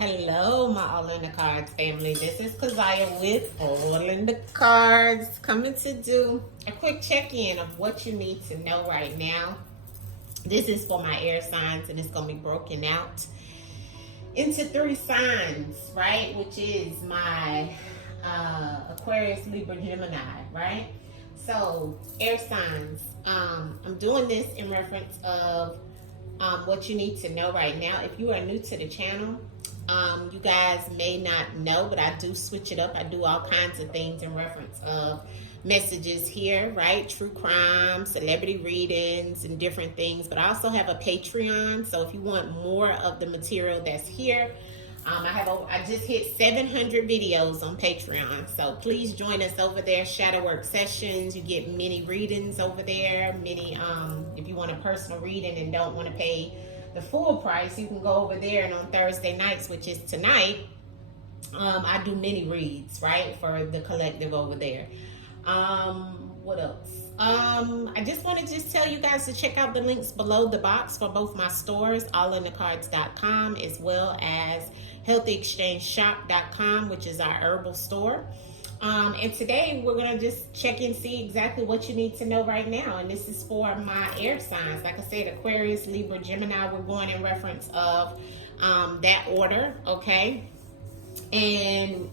Hello, my ALLnDaKards family. This is Kazaya with ALLnDaKards, coming to do a quick check-in of what you need to know right now. This is for my air signs, and it's going to be broken out into 3 signs, right? Which is my Aquarius, Libra, Gemini, right? So, air signs. I'm doing this in reference of what you need to know right now. If you are new to the channel, you guys may not know, but I do switch it up. I do all kinds of things in reference of messages here, right? True crime, celebrity readings, and different things. But I also have a Patreon, so if you want more of the material that's here, I just hit 700 videos on Patreon, so please join us over there. Shadow work sessions, you get mini readings over there. If you want a personal reading and don't want to pay the full price, you can go over there, and on Thursday nights, which is tonight, I do mini reads, right, for the collective over there. What else? I just want to tell you guys to check out the links below the box for both my stores, AllnDaKards.com, as well as HealthyExchangeShop.com, which is our herbal store. And today we're going to just check and see exactly what you need to know right now. And this is for my air signs. Like I said, Aquarius, Libra, Gemini, we're going in reference of that order, okay? And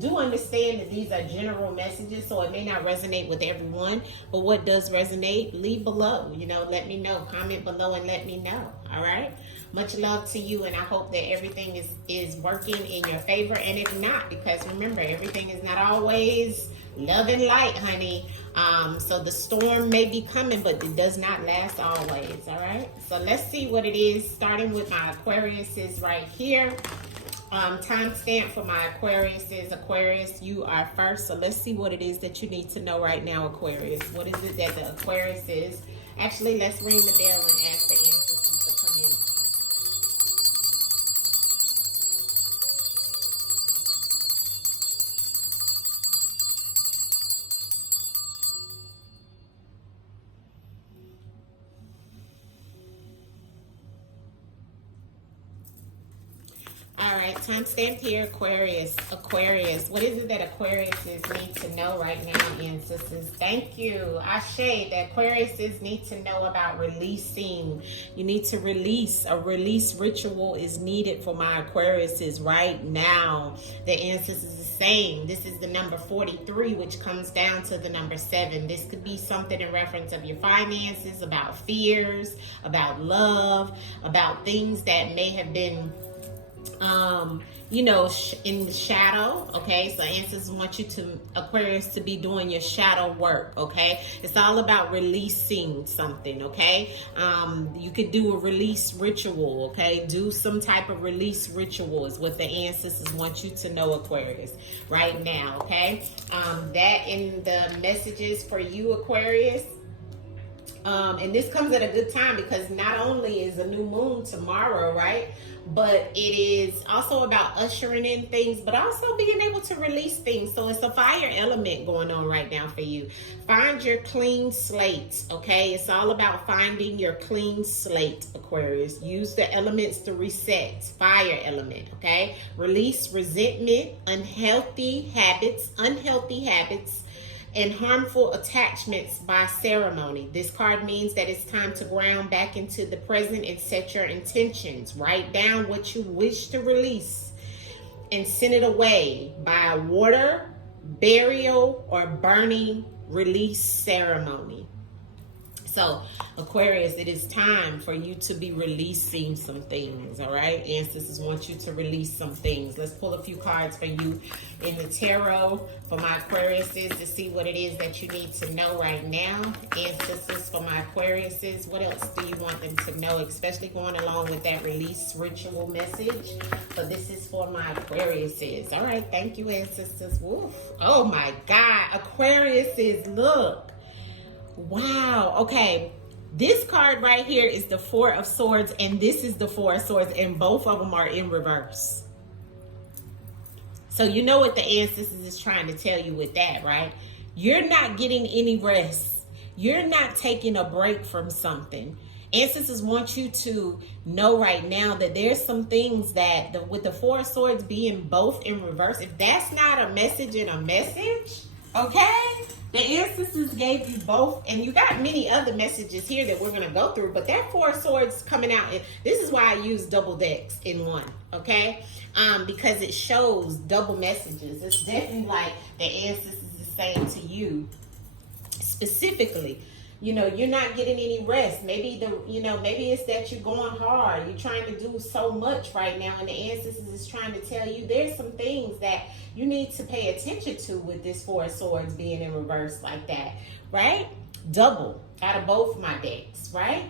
do understand that these are general messages, so it may not resonate with everyone, but what does resonate, leave below. Let me know. Comment below and let me know, all right? Much love to you, and I hope that everything is working in your favor. And if not, because remember, everything is not always love and light, honey. So the storm may be coming, but it does not last always, all right? So let's see what it is, starting with my Aquariuses right here. Timestamp for my Aquarius is Aquarius, you are first. So let's see what it is that you need to know right now, Aquarius. What is it that the Aquarius is? Actually, let's ring the bell and ask the ancestors to come in. All right, timestamp here, Aquarius. Aquarius, what is it that Aquariuses need to know right now, ancestors? Thank you. Ashe, the Aquariuses need to know about releasing. You need to release. A release ritual is needed for my Aquariuses right now. The ancestors is saying this is the number 43, which comes down to the number 7. This could be something in reference of your finances, about fears, about love, about things that may have been in the shadow, okay? So ancestors want you to, Aquarius, to be doing your shadow work, okay? It's all about releasing something, okay? You could do a release ritual, okay? Do some type of release ritual is what the ancestors want you to know, Aquarius, right now, okay? That in the messages for you, Aquarius. And this comes at a good time because not only is a new moon tomorrow, right? But it is also about ushering in things, but also being able to release things. So it's a fire element going on right now for you. Find your clean slate, okay? It's all about finding your clean slate, Aquarius. Use the elements to reset. Fire element, okay? Release resentment, unhealthy habits, and harmful attachments by ceremony. This card means that it's time to ground back into the present and set your intentions. Write down what you wish to release and send it away by water, burial, or burning release ceremony. So, Aquarius, it is time for you to be releasing some things, all right? Ancestors want you to release some things. Let's pull a few cards for you in the tarot for my Aquariuses to see what it is that you need to know right now. Ancestors for my Aquariuses, what else do you want them to know, especially going along with that release ritual message? So this is for my Aquariuses. All right, thank you, ancestors. Woof. Oh, my God. Aquariuses, look. Wow. Okay. This card right here is the 4 of Swords, and this is the 4 of Swords, and both of them are in reverse. So you know what the ancestors is trying to tell you with that, right? You're not getting any rest. You're not taking a break from something. Ancestors want you to know right now that there's some things that with the Four of Swords being both in reverse, if that's not a message in a message, okay? The ancestors gave you both, and you got many other messages here that we're going to go through, but that Four of Swords coming out, this is why I use double decks in one, okay? Because it shows double messages. It's definitely like the ancestors is saying to you specifically, you know, you're not getting any rest. Maybe maybe it's that you're going hard. You're trying to do so much right now, and the ancestors is trying to tell you there's some things that you need to pay attention to with this Four of Swords being in reverse like that, right? Double out of both my decks, right?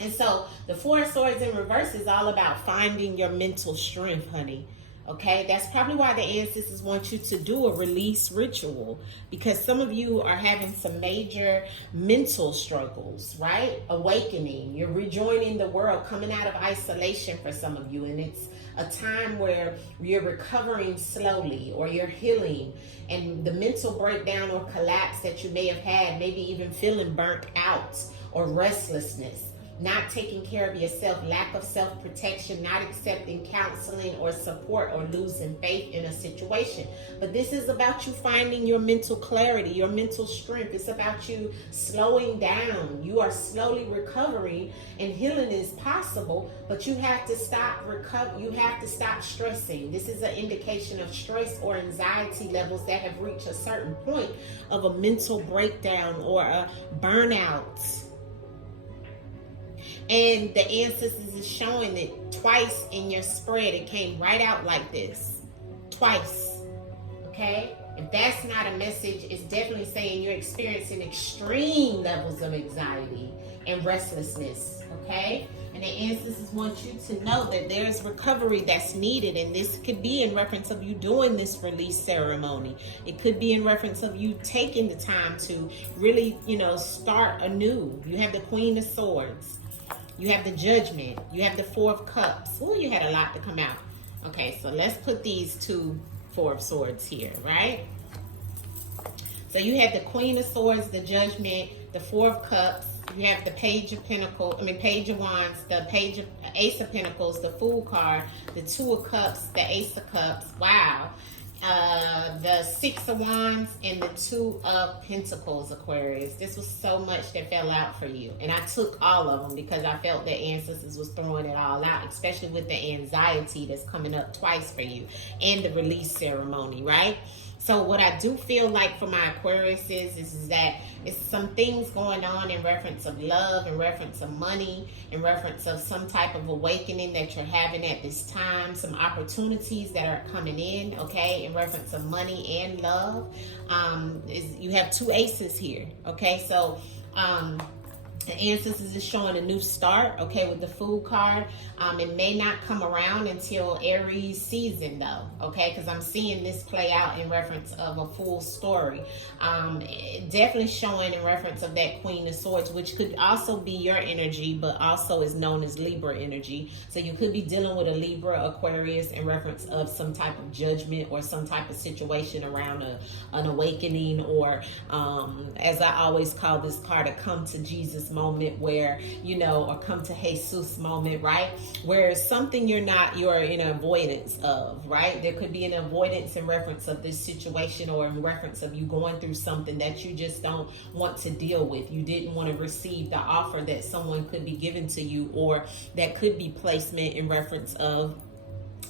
And so the Four of Swords in reverse is all about finding your mental strength, honey. Okay, that's probably why the ancestors want you to do a release ritual, because some of you are having some major mental struggles, right? Awakening, you're rejoining the world, coming out of isolation for some of you, and it's a time where you're recovering slowly or you're healing, and the mental breakdown or collapse that you may have had, maybe even feeling burnt out or restlessness, not taking care of yourself, lack of self-protection, not accepting counseling or support, or losing faith in a situation. But this is about you finding your mental clarity, your mental strength. It's about you slowing down. You are slowly recovering, and healing is possible, but you have to stop you have to stop stressing. This is an indication of stress or anxiety levels that have reached a certain point of a mental breakdown or a burnout. And the ancestors is showing it twice in your spread. It came right out like this. Twice. Okay? If that's not a message, it's definitely saying you're experiencing extreme levels of anxiety and restlessness. Okay? And the ancestors want you to know that there's recovery that's needed. And this could be in reference of you doing this release ceremony. It could be in reference of you taking the time to really, start anew. You have the Queen of Swords. You have the Judgment. You have the Four of Cups. Oh, you had a lot to come out. Okay, so let's put these two Four of Swords here, right? So you have the Queen of Swords, the Judgment, the Four of Cups. You have the Page of Wands, the Ace of Pentacles, the Fool card, the Two of Cups, the Ace of Cups. Wow. The Six of Wands and the Two of Pentacles, Aquarius. This was so much that fell out for you. And I took all of them because I felt the ancestors was throwing it all out, especially with the anxiety that's coming up twice for you and the release ceremony, right? So what I do feel like for my Aquarius is that it's some things going on in reference of love, in reference of money, in reference of some type of awakening that you're having at this time, some opportunities that are coming in, okay, in reference of money and love. You have two aces here, okay, so the ancestors is showing a new start, okay, with the Fool card. It may not come around until Aries season, though, okay, because I'm seeing this play out in reference of a full story. Definitely showing in reference of that Queen of Swords, which could also be your energy, but also is known as Libra energy. So you could be dealing with a Libra, Aquarius, in reference of some type of judgment or some type of situation around an awakening, or as I always call this card, a come to Jesus moment, where, or come to Jesus moment, right? Where it's something you're in avoidance of, right? There could be an avoidance in reference of this situation, or in reference of you going through something that you just don't want to deal with. You didn't want to receive the offer that someone could be giving to you, or that could be placement in reference of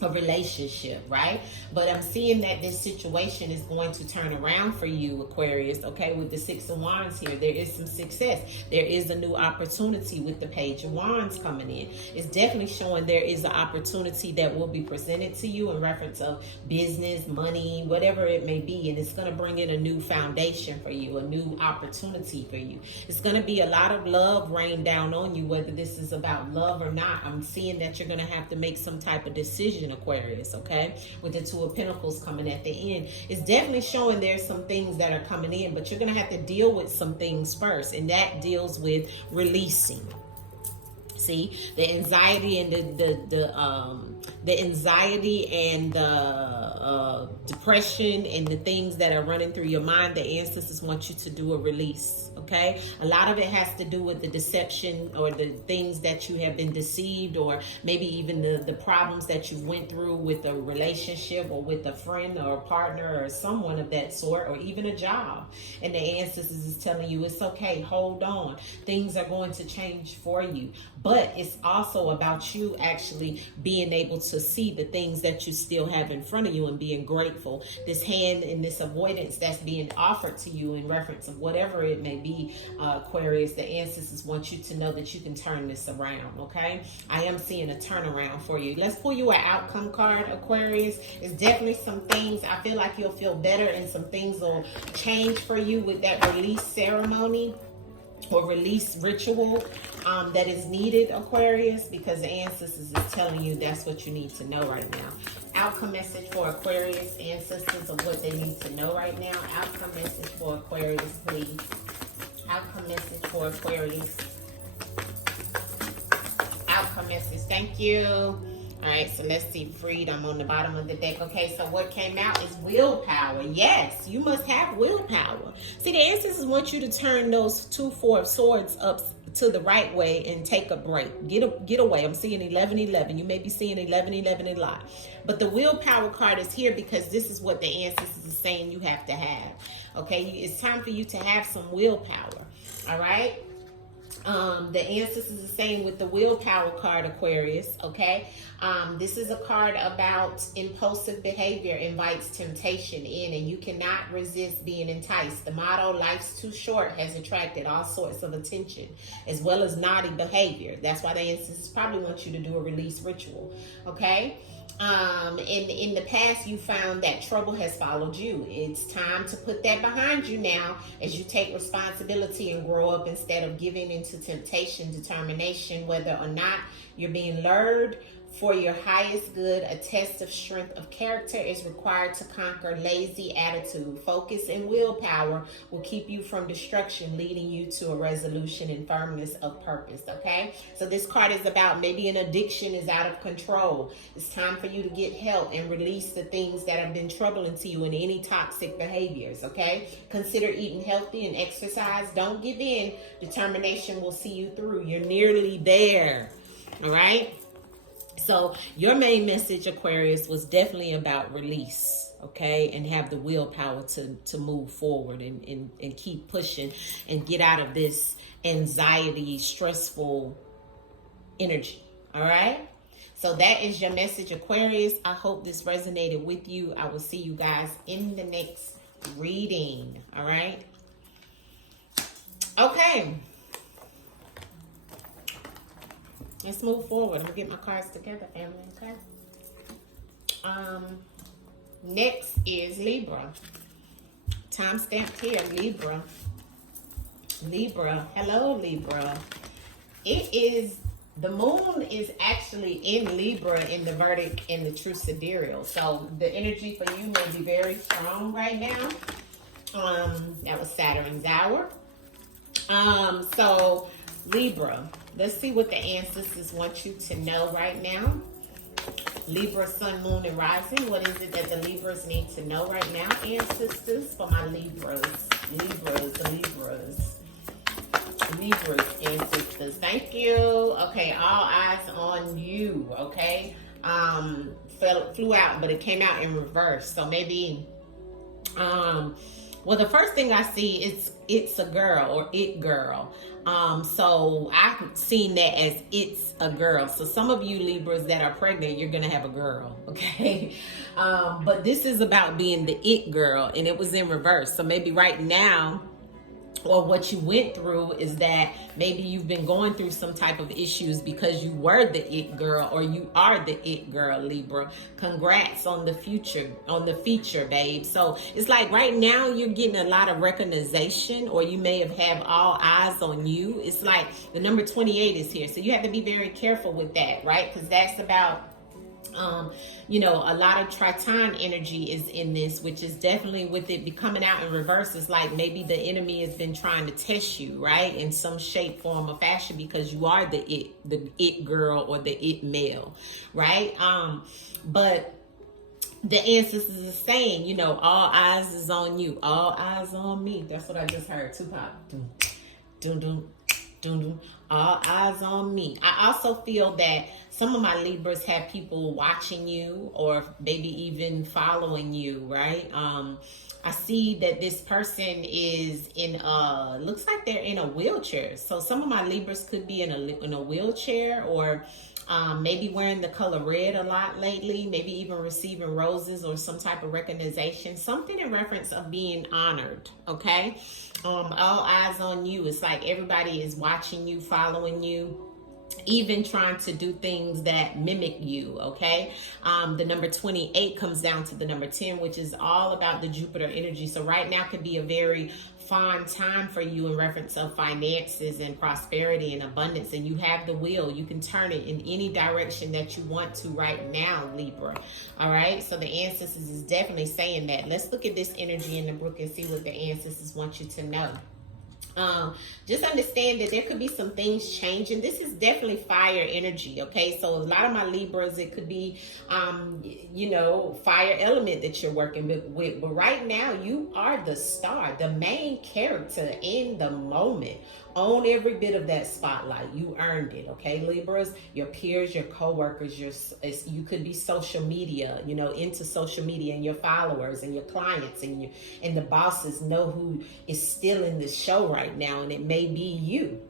a relationship, right? But I'm seeing that this situation is going to turn around for you, Aquarius, okay? With the Six of Wands here, there is some success. There is a new opportunity with the Page of Wands coming in. It's definitely showing there is an opportunity that will be presented to you in reference of business, money, whatever it may be, and it's going to bring in a new foundation for you, a new opportunity for you. It's going to be a lot of love rain down on you, whether this is about love or not. I'm seeing that you're going to have to make some type of decision, Aquarius, okay? With the Two of Pentacles coming at the end. It's definitely showing there's some things that are coming in, but you're going to have to deal with some things first, and that deals with releasing. See, the anxiety and the anxiety and the depression and the things that are running through your mind, the ancestors want you to do a release, okay? A lot of it has to do with the deception or the things that you have been deceived, or maybe even the problems that you went through with a relationship or with a friend or a partner or someone of that sort, or even a job. And the ancestors is telling you it's okay, hold on. Things are going to change for you. But it's also about you actually being able to see the things that you still have in front of you and being grateful. This hand and this avoidance that's being offered to you in reference of whatever it may be, Aquarius, the ancestors want you to know that you can turn this around, okay? I am seeing a turnaround for you. Let's pull you an outcome card, Aquarius. It's definitely some things, I feel like you'll feel better and some things will change for you with that release ceremony or release ritual that is needed, Aquarius, because the ancestors is telling you that's what you need to know right now. Outcome message for Aquarius, ancestors, of what they need to know right now. Outcome message for Aquarius, please. Outcome message for Aquarius. Outcome message, thank you. All right, so let's see, freedom on the bottom of the deck. Okay, so what came out is willpower. Yes, you must have willpower. See, the ancestors want you to turn those 2 4 of swords up to the right way and take a break. Get away. I'm seeing 11-11. You may be seeing 11-11 a lot. But the willpower card is here because this is what the ancestors are saying you have to have. Okay, it's time for you to have some willpower. All right? The ancestors are saying with the willpower card, Aquarius, okay, this is a card about impulsive behavior invites temptation in, and you cannot resist being enticed. The motto, life's too short, has attracted all sorts of attention, as well as naughty behavior. That's why the ancestors probably want you to do a release ritual, okay? In the past, you found that trouble has followed you. It's time to put that behind you now as you take responsibility and grow up instead of giving into temptation, determination, whether or not you're being lured for your highest good. A test of strength of character is required to conquer lazy attitude. Focus and willpower will keep you from destruction, leading you to a resolution and firmness of purpose, okay? So this card is about maybe an addiction is out of control. It's time for you to get help and release the things that have been troubling to you and any toxic behaviors, okay? Consider eating healthy and exercise. Don't give in. Determination will see you through. You're nearly there, all right? So your main message, Aquarius, was definitely about release, okay? And have the willpower to move forward and keep pushing and get out of this anxiety, stressful energy, all right? So that is your message, Aquarius. I hope this resonated with you. I will see you guys in the next reading, all right? Okay. Let's move forward. I'm gonna get my cards together, family, okay? Next is Libra. Timestamped here, Libra. Libra, hello, Libra. It is, the moon is actually in Libra in the verdict in the true sidereal. So the energy for you may be very strong right now. That was Saturn's hour. So Libra, let's see what the ancestors want you to know right now. Libra, sun, moon, and rising. What is it that the Libras need to know right now, ancestors? For my Libras, ancestors. Thank you. Okay, all eyes on you. Okay, flew out, but it came out in reverse. So maybe, well, the first thing I see is it's a girl or it girl. So I've seen that as it's a girl. So some of you Libras that are pregnant, you're gonna have a girl, okay? But this is about being the it girl, and it was in reverse. So maybe right now, or what you went through is that maybe you've been going through some type of issues because you were the it girl or you are the it girl, Libra. Congrats on the feature, babe. So it's like right now you're getting a lot of recognition, or you may have all eyes on you. It's like the number 28 is here. So you have to be very careful with that, right? Because that's about you know, a lot of Triton energy is in this, which is definitely with it be coming out in reverse. It's like maybe the enemy has been trying to test you, right? In some shape, form, or fashion, because you are the it girl or the it male, right? But the ancestors is saying, you know, all eyes is on you, all eyes on me. That's what I just heard, Tupac. Dun dun. Dun dun. All eyes on me. I also feel that some of my Libras have people watching you or maybe even following you, right? I see that this person is looks like they're in a wheelchair. So some of my Libras could be in a wheelchair, or maybe wearing the color red a lot lately, maybe even receiving roses or some type of recognition, something in reference of being honored, okay? All eyes on you. It's like everybody is watching you, following you, even trying to do things that mimic you, okay? The number 28 comes down to the number 10, which is all about the Jupiter energy. So right now could be a very fun time for you in reference of finances and prosperity and abundance, and you have the will. You can turn it in any direction that you want to right now, Libra. All right, so the ancestors is definitely saying that. Let's look at this energy in the book and see what the ancestors want you to know. Just understand that there could be some things changing. This is definitely fire energy, okay? So a lot of my Libras, it could be, you know, fire element that you're working with. But right now, you are the star, the main character in the moment. Own every bit of that spotlight. You earned it, okay, Libras? Your peers, your co-workers, you could be social media, you know, into social media, and your followers and your clients and the bosses know who is still in the show right now, and it may be you.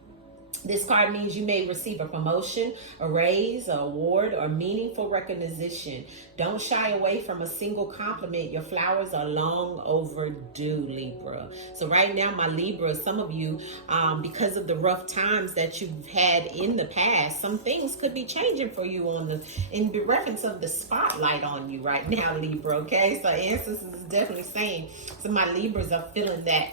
This card means you may receive a promotion, a raise, an award, or meaningful recognition. Don't shy away from a single compliment. Your flowers are long overdue, Libra. So right now, my Libra, some of you, because of the rough times that you've had in the past, some things could be changing for you in the reference of the spotlight on you right now, Libra, okay? So ancestors is definitely saying some of my Libras are feeling that,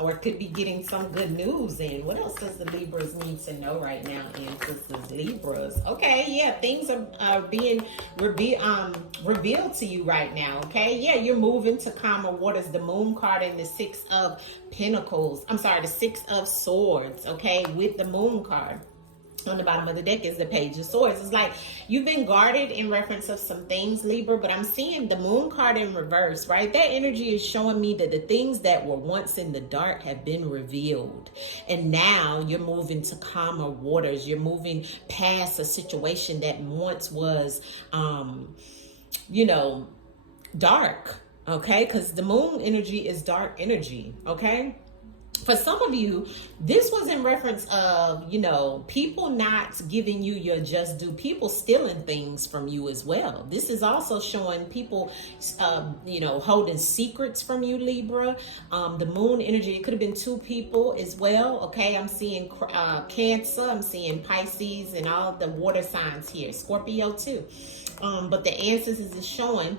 or could be getting some good news in. What else does the Libras need to know right now, ancestors, Libras? Okay, yeah, things are being revealed to you right now, okay? Yeah, you're moving to calmer waters. The moon card and the 6 of pentacles, the 6 of swords, okay, with the moon card. On the bottom of the deck is the page of swords. It's like you've been guarded in reference of some things, Libra, but I'm seeing the moon card in reverse, right? That energy is showing me that the things that were once in the dark have been revealed. And now you're moving to calmer waters. You're moving past a situation that once was, you know, dark, okay? Because the moon energy is dark energy, okay? For some of you, this was in reference of, you know, people not giving you your just due, people stealing things from you as well. This is also showing people, you know, holding secrets from you, Libra. The moon energy, it could have been 2 people as well, okay? I'm seeing Cancer, I'm seeing Pisces, and all the water signs here, Scorpio too. But the ancestors is showing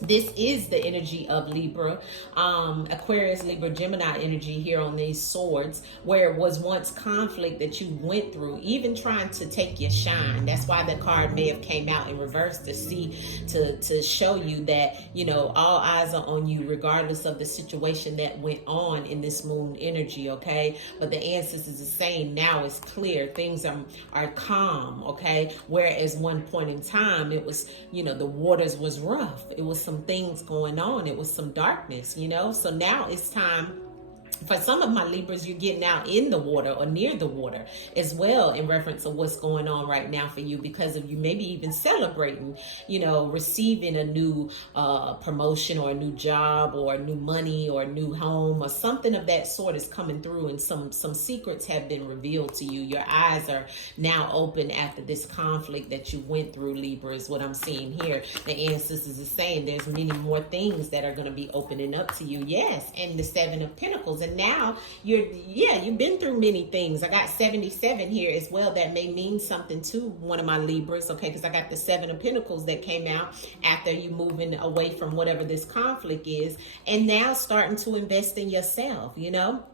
this is the energy of Libra, Aquarius, Libra, Gemini energy here on these swords, where it was once conflict that you went through, even trying to take your shine. That's why the card may have came out in reverse to show you that, you know, all eyes are on you regardless of the situation that went on in this moon energy, okay? But the ancestors is saying now it's clear, things are calm, okay? Whereas one point in time, it was, you know, the waters was rough. It was some things going on. It was some darkness, you know? So now it's time. For some of my Libras, you're getting out in the water or near the water as well in reference to what's going on right now for you, because of you maybe even celebrating, you know, receiving a new promotion or a new job or new money or a new home or something of that sort is coming through, and some secrets have been revealed to you. Your eyes are now open after this conflict that you went through, Libra, is what I'm seeing here. The ancestors is saying there's many more things that are going to be opening up to you. Yes, and the 7 of Pentacles. And now you've been through many things. I got 77 here as well. That may mean something to one of my Libras, okay? Because I got the 7 of Pentacles that came out after you moving away from whatever this conflict is, and now starting to invest in yourself, you know?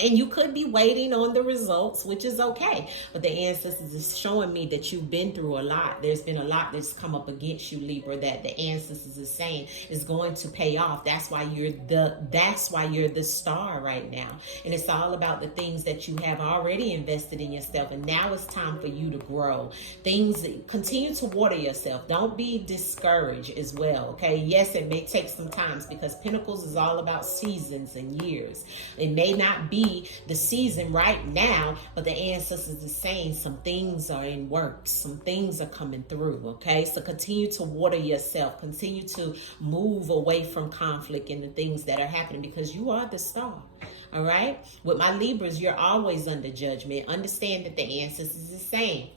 And you could be waiting on the results, which is okay. But the ancestors is showing me that you've been through a lot. There's been a lot that's come up against you, Libra, that the ancestors is saying is going to pay off. That's why you're the star right now. And it's all about the things that you have already invested in yourself. And now it's time for you to grow. Continue to water yourself. Don't be discouraged as well, okay? Yes, it may take some time, because Pentacles is all about seasons and years. It may not be be the season right now, but the ancestors are saying some things are in works, some things are coming through, okay? So continue to water yourself, continue to move away from conflict and the things that are happening, because you are the star. All right? With my Libras, you're always under judgment. Understand that the ancestors are saying,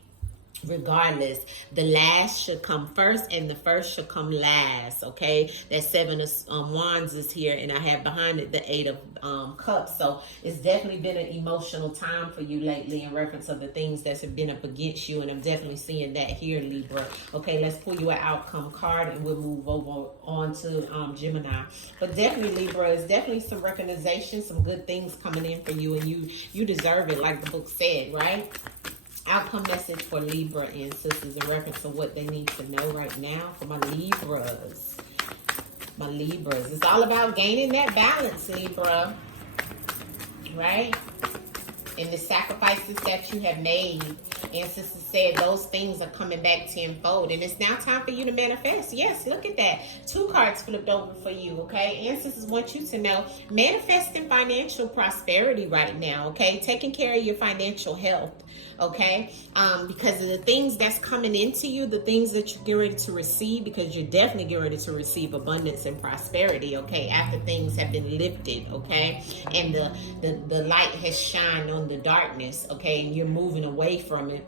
regardless, the last should come first and the first should come last, okay? That 7 of Wands is here, and I have behind it the 8 of Cups. So it's definitely been an emotional time for you lately in reference of the things that have been up against you, and I'm definitely seeing that here, Libra. Okay, let's pull you an outcome card and we'll move over on to Gemini. But definitely, Libra, is definitely some recognition, some good things coming in for you, and you deserve it, like the book said, right? Outcome message for Libra ancestors in reference to what they need to know right now for my Libras. My Libras. It's all about gaining that balance, Libra. Right? And the sacrifices that you have made, ancestors said those things are coming back tenfold. And it's now time for you to manifest. Yes, look at that. 2 cards flipped over for you, okay? Ancestors want you to know, manifesting financial prosperity right now, okay? Taking care of your financial health, okay? Because of the things that's coming into you, the things that you're getting ready to receive, because you're definitely getting ready to receive abundance and prosperity, okay? After things have been lifted, okay? And the light has shined on the darkness, okay? And you're moving away from it.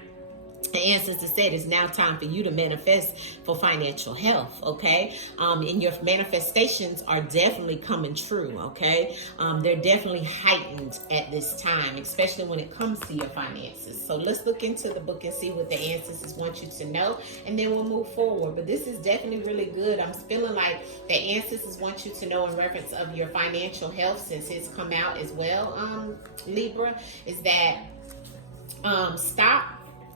The ancestor said it's now time for you to manifest for financial health, okay? And your manifestations are definitely coming true, okay? They're definitely heightened at this time, especially when it comes to your finances. So let's look into the book and see what the ancestors want you to know, and then we'll move forward. But this is definitely really good. I'm feeling like the ancestors want you to know in reference of your financial health, since it's come out as well, Libra, is that stop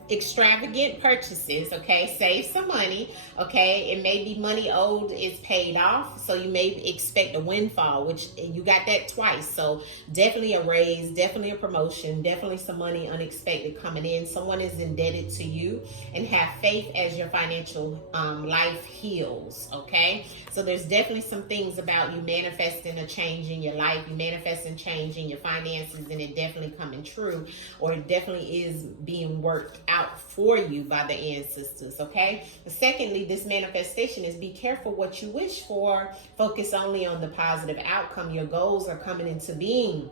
extravagant purchases, okay? Save some money, okay? It may be money owed is paid off, so you may expect a windfall, which you got that twice. So definitely a raise, definitely a promotion, definitely some money unexpected coming in. Someone is indebted to you, and have faith as your financial life heals, okay? So there's definitely some things about you manifesting a change in your life, you manifesting change in your finances, and it definitely coming true, or it definitely is being worked out for you by the ancestors, okay? Secondly, this manifestation is be careful what you wish for. Focus only on the positive outcome. Your goals are coming into being.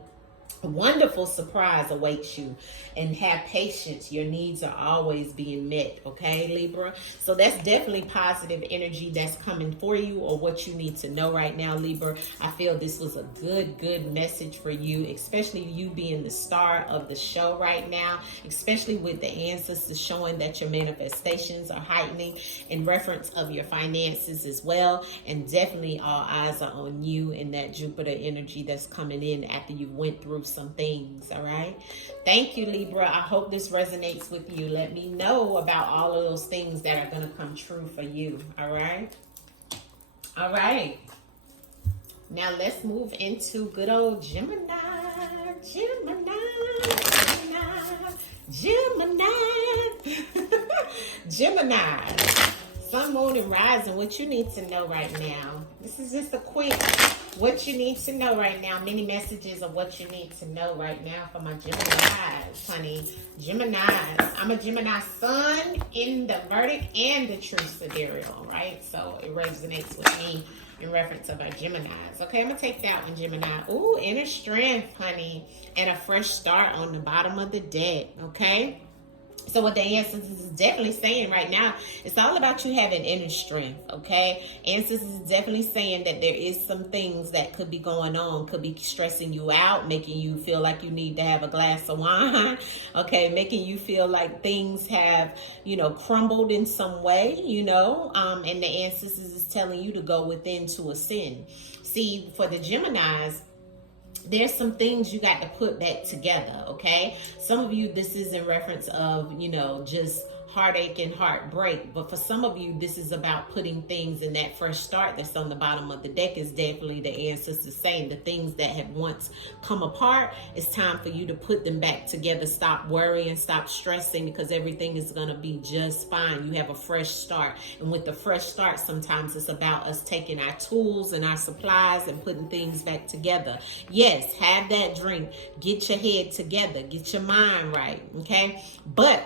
A wonderful surprise awaits you, and have patience. Your needs are always being met, okay, Libra? So that's definitely positive energy that's coming for you, or what you need to know right now, Libra. I feel this was a good message for you, especially you being the star of the show right now, especially with the ancestors showing that your manifestations are heightening in reference of your finances as well. And definitely all eyes are on you and that Jupiter energy that's coming in after you went through some things. All right, thank you, Libra. I hope this resonates with you. Let me know about all of those things that are going to come true for you. All right, now let's move into good old Gemini. Gemini, Sun, Moon, and Rising. What you need to know right now. This is just a quick what you need to know right now. Many messages of what you need to know right now for my Geminis, honey. Geminis. I'm a Gemini Sun in the verdict and the true sidereal, right? So it resonates with me in reference of our Geminis. Okay, I'm going to take that one, Gemini. Ooh, inner strength, honey. And a fresh start on the bottom of the deck, okay? So what the ancestors is definitely saying right now, it's all about you having inner strength, okay? Ancestors is definitely saying that there is some things that could be going on, could be stressing you out, making you feel like you need to have a glass of wine, okay? Making you feel like things have, crumbled in some way, and the ancestors is telling you to go within to ascend. See, for the Geminis, there's some things you got to put back together, okay? Some of you, this is in reference of, just heartache and heartbreak. But for some of you, this is about putting things in that fresh start that's on the bottom of the deck. Is definitely the ancestors saying the things that have once come apart, it's time for you to put them back together. Stop worrying, stop stressing, because everything is going to be just fine. You have a fresh start. And with the fresh start, sometimes it's about us taking our tools and our supplies and putting things back together. Yes, have that drink. Get your head together. Get your mind right. Okay? But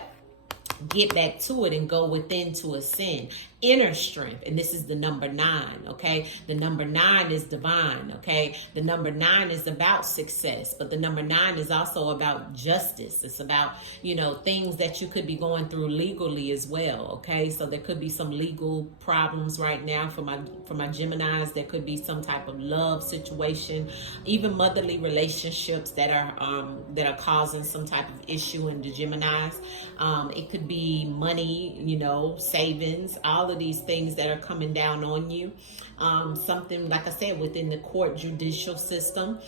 get back to it and go within to ascend. Inner strength, and this is the number 9, okay? The number 9 is divine, okay? The number 9 is about success, but the number 9 is also about justice. It's about, you know, things that you could be going through legally as well, okay? So there could be some legal problems right now for my Geminis. There could be some type of love situation, even motherly relationships that are causing some type of issue in the Geminis. It could be money, you know, savings, all of these things that are coming down on you. Something, like I said, within the court judicial system.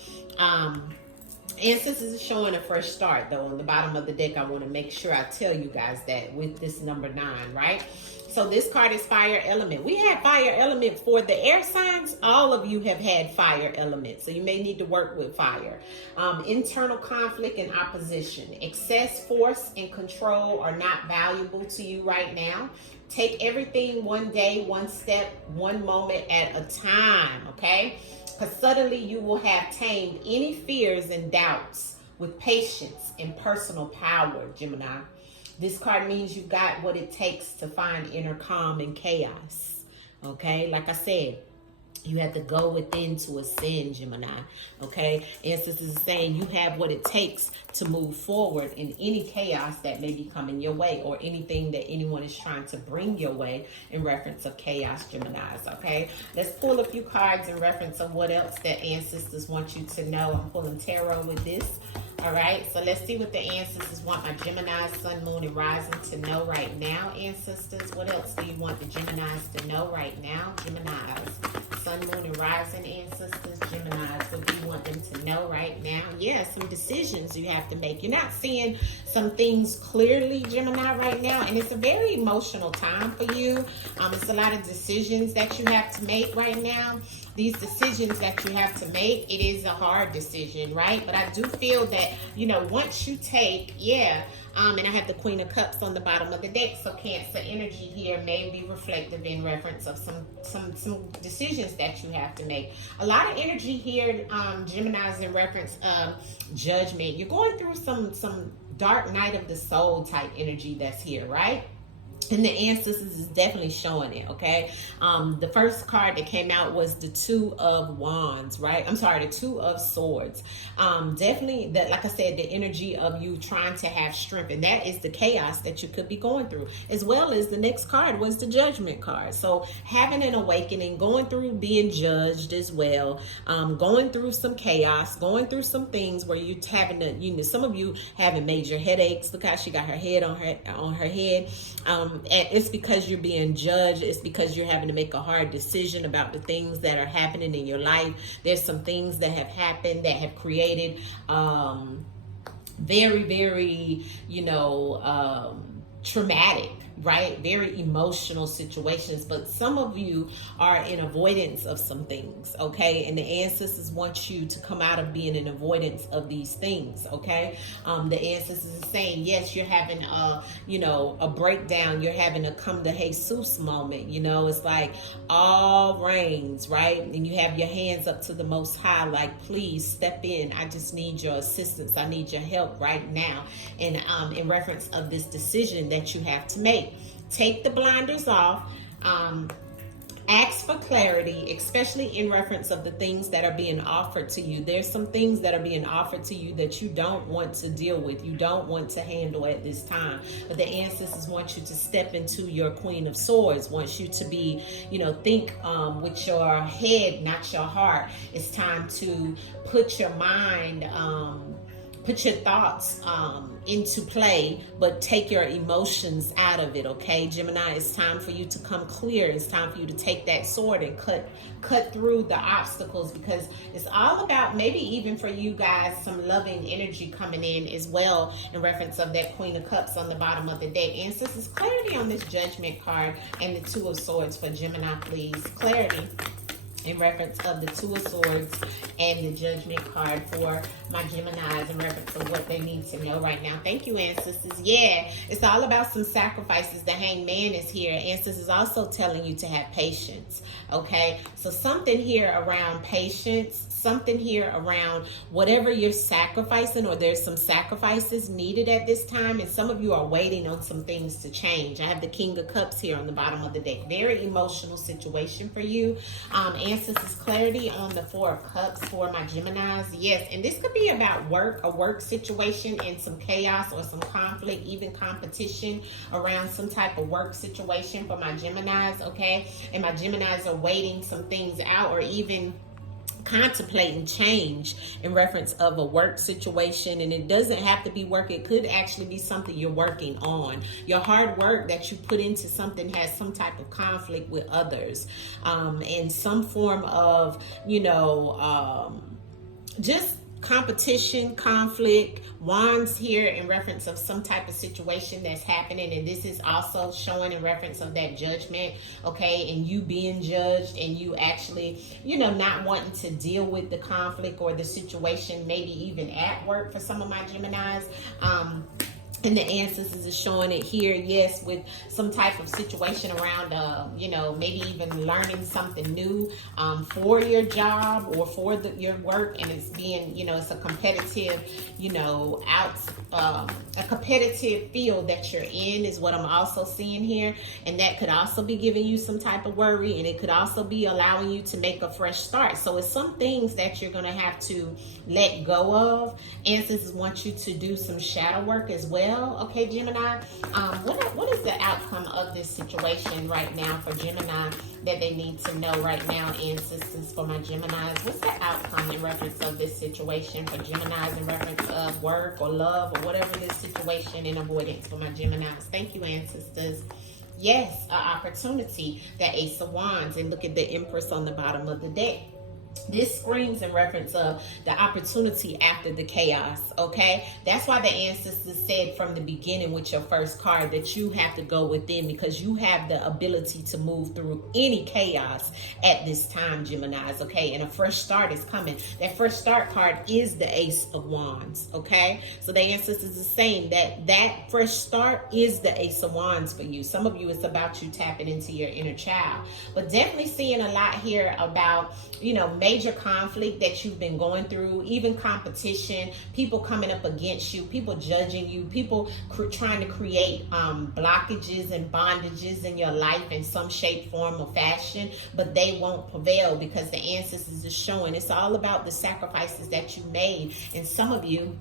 Ancestors is showing a fresh start, though. On the bottom of the deck, I want to make sure I tell you guys that with this number 9, right? So this card is fire element. We had fire element for the air signs. All of you have had fire element, so you may need to work with fire. Internal conflict and opposition. Excess force and control are not valuable to you right now. Take everything one day, one step, one moment at a time, okay? Because suddenly you will have tamed any fears and doubts with patience and personal power, Gemini. This card means you got what it takes to find inner calm in chaos, okay? Like I said, you have to go within to ascend, Gemini, okay? Ancestors is saying you have what it takes to move forward in any chaos that may be coming your way, or anything that anyone is trying to bring your way in reference of chaos, Geminis, okay? Let's pull a few cards in reference of what else that ancestors want you to know. I'm pulling tarot with this. All right, so let's see what the ancestors want my Gemini, Sun, Moon, and Rising to know right now, ancestors. What else do you want the Geminis to know right now? Geminis, Sun, Moon, and Rising, ancestors, Geminis. What do you want them to know right now? Yeah, some decisions you have to make. You're not seeing some things clearly, Gemini, right now, and it's a very emotional time for you. It's a lot of decisions that you have to make right now. These decisions that you have to make, it is a hard decision, right? But I do feel that, you know, once you take, and I have the Queen of Cups on the bottom of the deck, so Cancer energy here may be reflective in reference of some decisions that you have to make. A lot of energy here, Gemini's, in reference of judgment. You're going through some dark night of the soul type energy that's here, right? And the ancestors is definitely showing it, okay? The first card that came out was the Two of Wands, right? I'm sorry, the Two of Swords. Definitely, that, like I said, the energy of you trying to have strength, and that is the chaos that you could be going through, as well as the next card was the Judgment card. So having an awakening, going through being judged as well, going through some chaos, going through some things where you're having to, you know, some of you having major headaches. Look how she got her head on her head. And it's because you're being judged. It's because you're having to make a hard decision about the things that are happening in your life. There's some things that have happened that have created very, very, you know, traumatic, right? Very emotional situations. But some of you are in avoidance of some things, okay? And the ancestors want you to come out of being in avoidance of these things, okay? The ancestors is saying, yes, you're having a, you know, a breakdown. You're having a come to Jesus moment, you know? It's like all reigns, right? And you have your hands up to the Most High, like, please step in. I just need your assistance. I need your help right now. And in reference of this decision that you have to make, take the blinders off. Ask for clarity, especially in reference of the things that are being offered to you. There's some things that are being offered to you that you don't want to deal with, you don't want to handle at this time. But the ancestors want you to step into your Queen of Swords, wants you to be, you know, think with your head, not your heart. It's time to put your mind put your thoughts into play, but take your emotions out of it, okay? Gemini, it's time for you to come clear. It's time for you to take that sword and cut through the obstacles, because it's all about, maybe even for you guys, some loving energy coming in as well, in reference of that Queen of Cups on the bottom of the deck. Ancestors, clarity on this Judgment card and the Two of Swords for Gemini, please. Clarity in reference of the Two of Swords and the Judgment card for my Geminis in reference of what they need to know right now. Thank you, ancestors. Yeah, it's all about some sacrifices. The Hangman is here. Ancestors is also telling you to have patience, okay? So something here around patience, something here around whatever you're sacrificing, or there's some sacrifices needed at this time, and some of you are waiting on some things to change. I have the King of Cups here on the bottom of the deck. Very emotional situation for you. Ancestors, clarity on the Four of Cups for my Geminis. Yes, and this could be about work, a work situation, and some chaos or some conflict, even competition around some type of work situation for my Geminis, okay? And my Geminis are waiting some things out, or even contemplating change in reference of a work situation. And it doesn't have to be work. It could actually be something you're working on. Your hard work that you put into something has some type of conflict with others, and some form of, just competition, conflict. Wands here in reference of some type of situation that's happening, and this is also showing in reference of that Judgment, okay, and you being judged, and you actually, not wanting to deal with the conflict or the situation, maybe even at work for some of my Geminis. And the ancestors is showing it here, yes, with some type of situation around, maybe even learning something new for your job or for your work, and it's being, it's a competitive, a competitive field that you're in is what I'm also seeing here, and that could also be giving you some type of worry, and it could also be allowing you to make a fresh start. So it's some things that you're going to have to let go of. Ancestors want you to do some shadow work as well. Okay, Gemini, what is the outcome of this situation right now for Gemini that they need to know right now, ancestors, for my Geminis? What's the outcome in reference of this situation for Geminis in reference of work or love or whatever this situation in avoidance for my Geminis? Thank you, ancestors. Yes, an opportunity, the Ace of Wands, and look at the Empress on the bottom of the deck. This screams in reference of the opportunity after the chaos, okay? That's why the ancestors said from the beginning with your first card that you have to go within, because you have the ability to move through any chaos at this time, Geminis, okay? And a fresh start is coming. That fresh start card is the Ace of Wands, okay? So the ancestors is saying that fresh start is the Ace of Wands for you. Some of you, it's about you tapping into your inner child. But definitely seeing a lot here about, major conflict that you've been going through, even competition, people coming up against you, people judging you, people trying to create blockages and bondages in your life in some shape, form, or fashion, but they won't prevail because the ancestors is showing it's all about the sacrifices that you made. And some of you,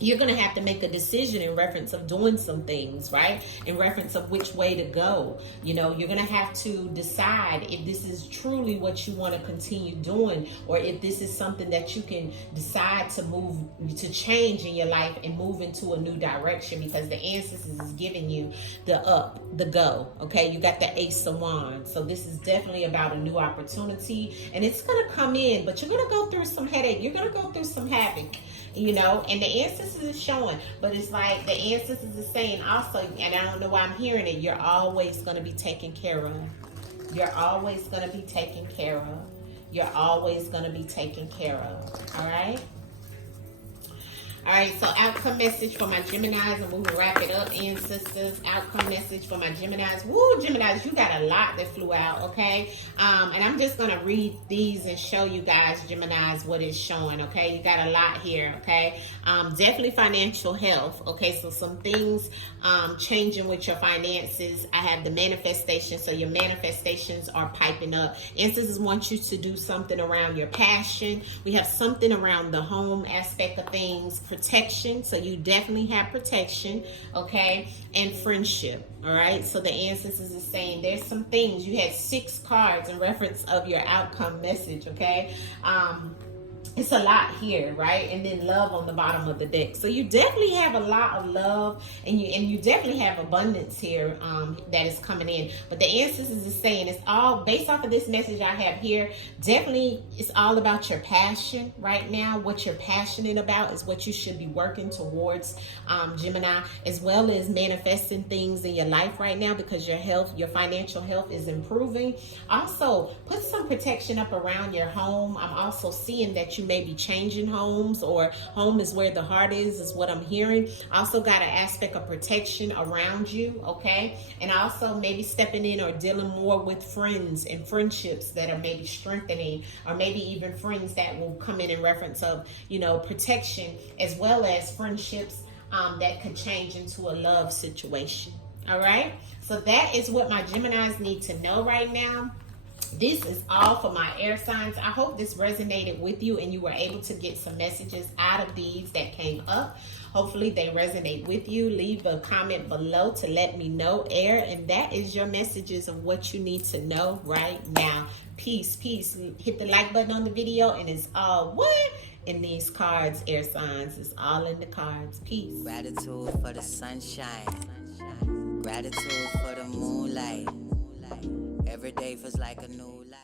you're going to have to make a decision in reference of doing some things, right? In reference of which way to go. You're going to have to decide if this is truly what you want to continue doing, or if this is something that you can decide to move, to change in your life and move into a new direction, because the ancestors is giving you the up, the go, okay? You got the Ace of Wands. So this is definitely about a new opportunity, and it's going to come in, but you're going to go through some headache. You're going to go through some havoc. And the ancestors is showing, but it's like the ancestors is saying also, and I don't know why I'm hearing it, you're always going to be taken care of. You're always going to be taken care of. You're always going to be taken care of. All right? All right, so outcome message for my Geminis, and we will wrap it up, ancestors. Outcome message for my Geminis. Woo, Geminis, you got a lot that flew out, okay? And I'm just going to read these and show you guys, Geminis, what it's showing, okay? You got a lot here, okay? Definitely financial health, okay? So some things changing with your finances. I have the manifestation, so your manifestations are piping up. Ancestors want you to do something around your passion. We have something around the home aspect of things. Protection, so you definitely have protection, okay, and friendship. All right, so the ancestors is saying there's some things. You had 6 cards in reference of your outcome message, okay? it's a lot here, right? And then love on the bottom of the deck. So you definitely have a lot of love, and you definitely have abundance here that is coming in. But the ancestors is saying it's all based off of this message I have here. Definitely, it's all about your passion right now. What you're passionate about is what you should be working towards, Gemini, as well as manifesting things in your life right now, because your health, your financial health is improving. Also, put some protection up around your home. I'm also seeing that you may be changing homes, or home is where the heart is what I'm hearing. Also got an aspect of protection around you, okay? And also maybe stepping in or dealing more with friends and friendships that are maybe strengthening, or maybe even friends that will come in reference of, you know, protection, as well as friendships that could change into a love situation. All right, so that is what my Geminis need to know right now. This is all for my air signs. I hope this resonated with you and you were able to get some messages out of these that came up. Hopefully they resonate with you. Leave a comment below to let me know, air. And that is your messages of what you need to know right now. Peace, peace. Hit the like button on the video, and it's all what? In these cards, air signs. It's all in the cards. Peace. Gratitude for the sunshine. Gratitude for the moonlight. Every day feels like a new life.